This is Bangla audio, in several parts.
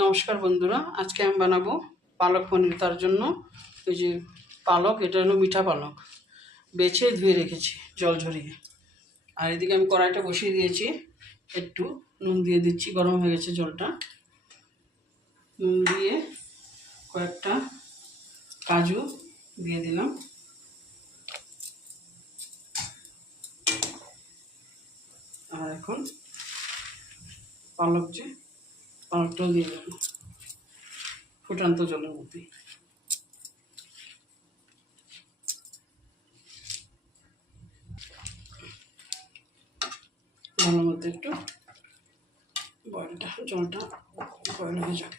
নমস্কার বন্ধুরা, আজকে আমি বানাবো পালক পনির। তার জন্য এই যে পালক, এটা হলো মিঠা পালক, বেছে ধুয়ে রেখেছি জল ঝরিয়ে। আর এদিকে আমি কড়াইটা বসিয়ে দিয়েছি, একটু নুন দিয়ে দিচ্ছি, গরম হয়ে গেছে জলটা। নুন দিয়ে কয়েকটা কাজু দিয়ে দিলাম, আর এখন পালকটাও দিয়ে দেবো ফুটান্ত জলের মধ্যে। জলের মধ্যে একটু জলটা বয়েল হয়ে যাক।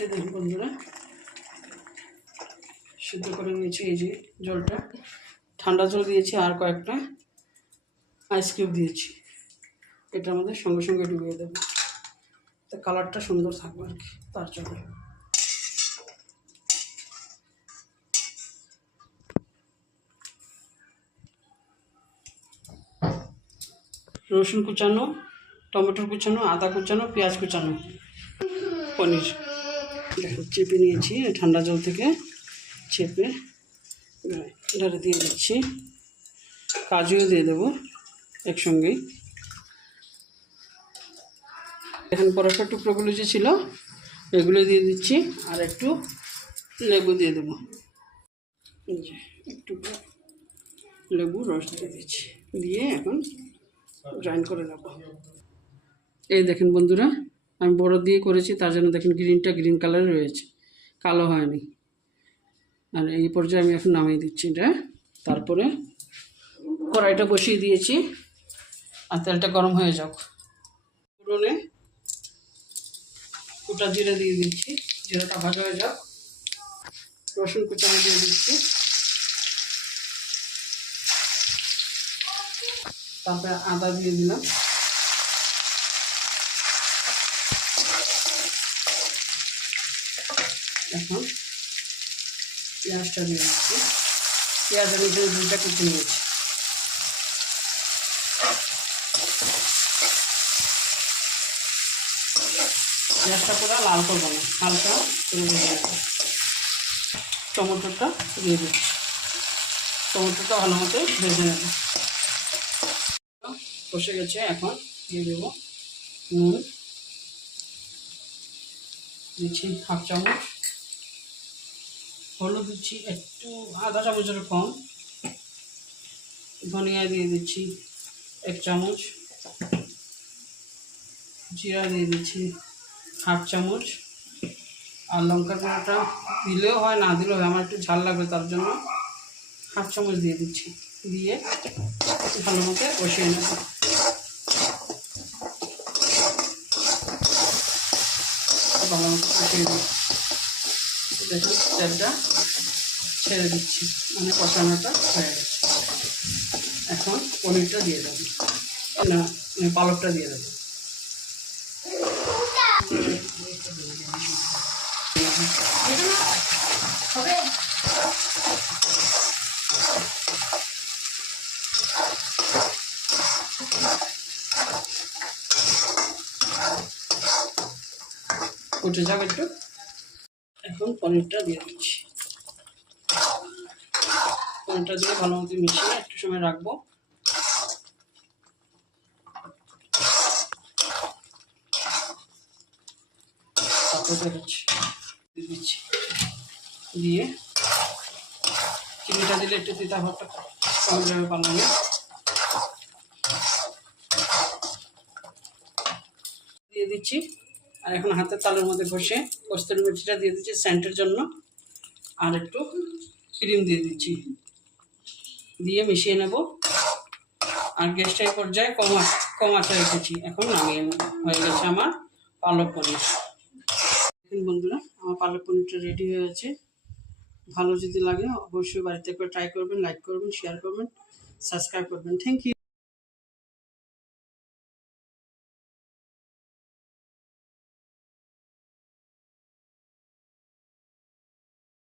এই দেখুন বন্ধুরা, সিদ্ধ করে নিয়েছি। এই যে জলটা, ঠান্ডা জল দিয়েছি আর কয়েকটা আইস কিউব দিয়েছি। এটার মধ্যে সঙ্গে সঙ্গে ডুবিয়ে দেবো, তা কালারটা সুন্দর থাকবে আর কি। তার জন্য রসুন কুচানো, টমেটো কুচানো, আদা কুচানো, পেঁয়াজ কুচানো, পনির দেখো চেপে নিয়েছি ঠান্ডা জল থেকে, চেপে এটাতে দিয়ে দিচ্ছি। কাজুও দিয়ে দেবো একসঙ্গেই। এখন পরোটার টুকরোগুলো যে ছিল এগুলো দিয়ে দিচ্ছি, আর একটু লেবু দিয়ে দেবো। একটু লেবু রস দিয়ে দিচ্ছি, দিয়ে এখন গ্রাইন্ড করে নেব। এই দেখেন বন্ধুরা, আমি বড় দিয়ে করেছি, তার জন্য দেখেন গ্রিনটা গ্রিন কালারে রয়েছে, কালো হয়নি। আর এই পর্যায়ে আমি এখন নামিয়ে দিচ্ছি এটা। তারপরে কড়াইটা বসিয়ে দিয়েছি, আর তেলটা গরম হয়ে যাক। ফোড়নে কুটা জিরে দিয়ে দিচ্ছি, জিরাটা ভাজা হয়ে যাক। রসুন কুচানো দিয়ে দিচ্ছি, তারপরে আদা দিয়ে দিলাম, এখন পেঁয়াজটা দিয়ে দিচ্ছি। পেঁয়াজ আমি এখানে দুইটা কুচি নিয়েছি। পেঁয়াজটা পুরো লাল করবো না, হালকা করে ভেজে নেব। টমেটোটা দিয়ে দিচ্ছি, টমেটোটা ভালো মতো ভেজে নেব। কষে গেছে, এখন দিয়ে দেবো নুন, দিচ্ছি হাফ চামচ, হলুদ দিচ্ছি একটু আধা চামচের কম, ধনিয়া দিয়ে দিচ্ছি 1 চামচ, জিরা দিয়ে দিচ্ছি হাফ চামচ, আর লঙ্কার গুঁড়োটা দিলেও হয় না দিলেও হয়, আমার একটু ঝাল লাগবে তার জন্য হাফ চামচ দিয়ে দিচ্ছি। দিয়ে ভালো মতো কষিয়ে নেব। ভালো মতো কষিয়ে নেব, দেখুন তেলটা ছেড়ে দিচ্ছি, মানে কষানোটা হয়ে গেছে। এখন পনিরটা দিয়ে দেবো, না পালকটা দিয়ে দেবো। উঠে যাবে একটু, এখন পনিরটা দিয়ে দিচ্ছি। পনিরটা দিয়ে ভালো মতো মিশিয়ে একটু সময় রাখবো। তারপরে দিয়ে দিচ্ছি, দিয়ে চিনিটা দিলে একটু তিতা ভাবটা কমে যাবে পালনে। দিয়ে দিচ্ছি, আর এখন হাতের তালের মধ্যে ঘষে কস্তুরি মেথিটা দিয়ে দিচ্ছি সেন্টের জন্য, আর একটু ক্রিম দিয়ে দিচ্ছি, দিয়ে মিশিয়ে নেব। আর গ্যাসটা এই পর্যায়ে কম আঁচে রেখেছি। এখন নামিয়ে নেব, হয়ে গেছে আমার পালক পনির। দেখুন বন্ধুরা, আমার পালক পনিরটা রেডি হয়ে গেছে। ভালো যদি লাগে অবশ্যই বাড়িতে করে ট্রাই করবেন, লাইক করবেন, শেয়ার করবেন, সাবস্ক্রাইব করবেন। Thank you.